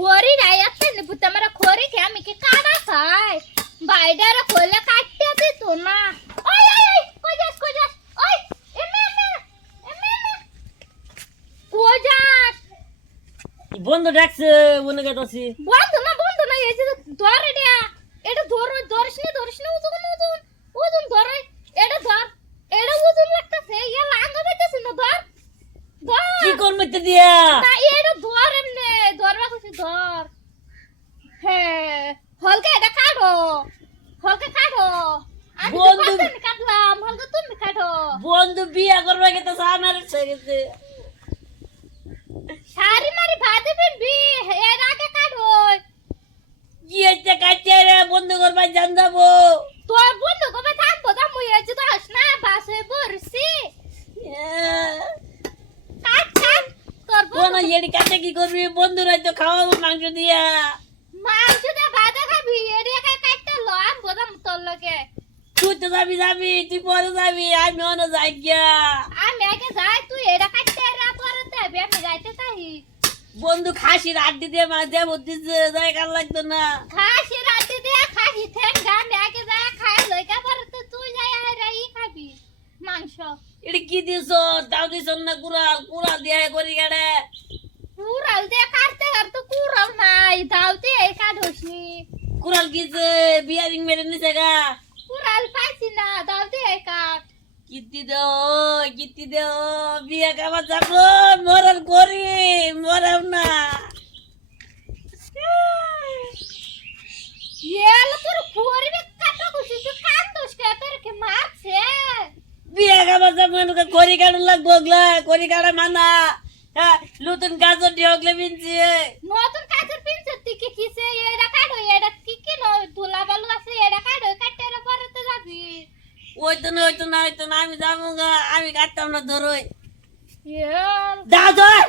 खोरी नाही असते पुत्ता मला खोरी घ्या मी की काढा खाय बायडारा खोल्या काटते देतो ना ओय ओय ओय कोजास ओय एमे कोजास বন্ধু ডাকছে মনে করতেছি বন্ধ না এই যে ধরে দিয়া এটা ধরিস না ওজন ধরে এটা ধর এটা ওজন লাগতেছে ইয়া লাঙ্গা বাইতেছে না ধর কি করবে তে দিয়া না এটা ধর এমনে ধরবা কইছে ধর হ্যাঁ হলকা এটা কাটো আমি বন্ধু কাটলাম হলকা তুমি কাটো বন্ধু বিয়া করবে গেছে আমার ছেড়েছে শাড়ি মারি ভাতে পিনবি এর আগে কাটো গিয়েছে কাছে রে বন্ধু করবে জান যাবো তোর বন্ধু কবে থাকবো তা মুই আছি তো হাস না বাসে বসছি কাট তোর কোন এডি কাছে কি করবি বন্ধু রাইতো খাওয়াবো মাংস দিয়া মাংস দে ভাতে খাবি এর আগে কাটতে লো আম বদাম তোর লগে তুই তো যাবি তুই পরে যাবি আমি অন্য যাই গিয়া আমি আগে যাই তুই এটা কাটতে রা পরে দেবে আমি যাইতে তাই বন্ধু খাসির আড্ডি দিয়ে মাছ দিয়ে বুদ্ধিছে যাই কাল লাগতো না খাসি রাতে দিয়া খাসি ঠেন গান আগে যা খাই লইকা পরে তো তুই যাই আর রাই খাবি মাংস এডি কি দিছ দাও দিছ না কুড়াল দিয়ে করি গাড়ে কুড়াল দিয়ে কাটতে তো কুড়াল নাই দাওতে এই কাটছনি কুড়াল কিছে বিয়ারিং মেরে নিছে গা কুড়াল পাইছি না দাওতে এই কাট কিত্তি দেও বিয়া কামা যাবো মরার করি মরাও না এলা তোর পরিবে কাটা কইছি তুই কান্দস কে তোর কে মারছে বিয়া কামা যাবো এনুকা করি কাটা লাগবো গলা করি কাটা মানা হ্যাঁ নতুন গাজর দিয়ে ওগলে বিনছি নতুন কাজের পিনছে তুই কি কিছে এডা কাটো এডা কি কি ন ধুলা বালু আছে এডা কাটো কাটতে রে পরে তো যাবি ওই তো না আমি যাবো গা আমি কাটতাম না ধরোই এল দাও ধর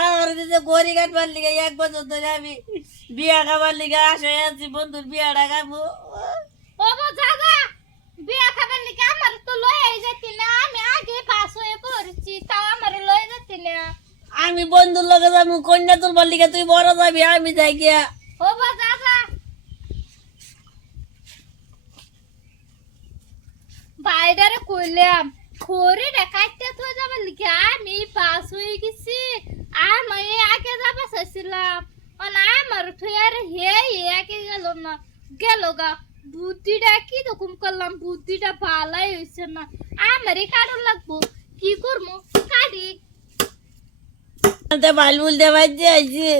আর দিতে গড়ি কাটবার লিগে 1 বছর ধরে আমি বিয়া খাবার লিগে আসে আছি বন্ধুর বিয়াটা খাবো ও গো জাগা বিয়া খাবার লিগে আমার তো লই আই যাতি না আমি আগে পাস হয়ে পড়ছি তাও আমার লই যাতি না আমি বন্ধুর লগে যাবো কন্যা তুলবার লিগে তুই বড় যাবি আমি যাই গিয়া ও গো জাগা বাইরে কইলাম খড়ি রে কাটতে তো যাবার লিগে আমি পাস হয়ে গেছি আমি আগে যাবা চাইছিলাম না আমার ঠুয়ার হে একে গেল গা বুদ্ধিটা কি রকম করলাম বুদ্ধিটা ভালাই হইছে না আমারই কারণ লাগবো কি করবো কাটি বালবুল দেওয়াই যাইছি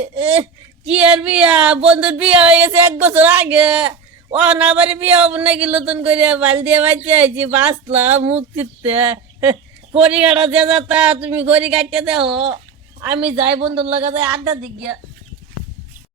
কি আর বিয়া বন্ধুর বিয়া হয়ে গেছে 1 বছর আগে ও না বাড়ি বিয়া হবো নাকি নতুন করে বাল দিয়ে বাচ্চা হয়েছি বাঁচলাম মুখ চিত্তে খড়ি কাটা যে যাতা তুমি খড়ি কাটতে দেও আমি যাই বন্ধুর লগে যাই আড্ডা দিক গিয়া